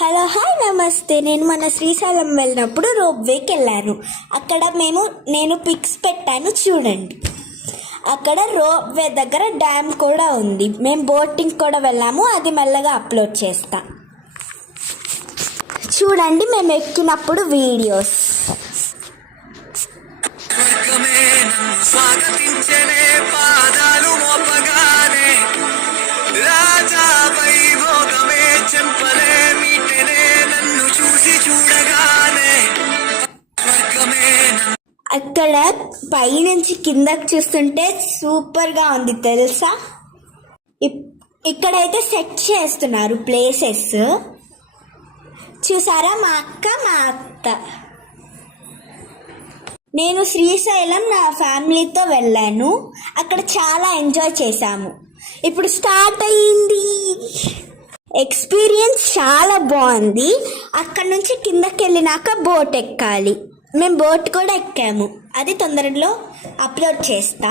Hello hi నమస్తే. నేను మన శ్రీశైలం వెళ్ళినప్పుడు రోప్వేకి వెళ్ళాను. అక్కడ నేను పిక్స్ పెట్టాను చూడండి. అక్కడ రోప్వే దగ్గర డ్యామ్ కూడా ఉంది. మేము బోటింగ్ కూడా వెళ్ళాము, అది మెల్లగా అప్లోడ్ చేస్తా చూడండి. మేము ఎక్కినప్పుడు వీడియోస్. అక్కడ పైనుంచి కిందకి చూస్తుంటే సూపర్గా ఉంది తెలుసా. ఇక్కడైతే సెట్ చేస్తున్నారు ప్లేసెస్ చూసారా. మా అత్త నేను శ్రీశైలం నా ఫ్యామిలీతో వెళ్ళాను. అక్కడ చాలా ఎంజాయ్ చేశాము. ఇప్పుడు స్టార్ట్ అయ్యింది. ఎక్స్పీరియన్స్ చాలా బాగుంది. అక్కడ నుంచి కిందకి వెళ్ళినాక బోట్ ఎక్కాలి. మేము బోట్ కూడా ఎక్కాము, అది తొందరలో అప్లోడ్ చేస్తా.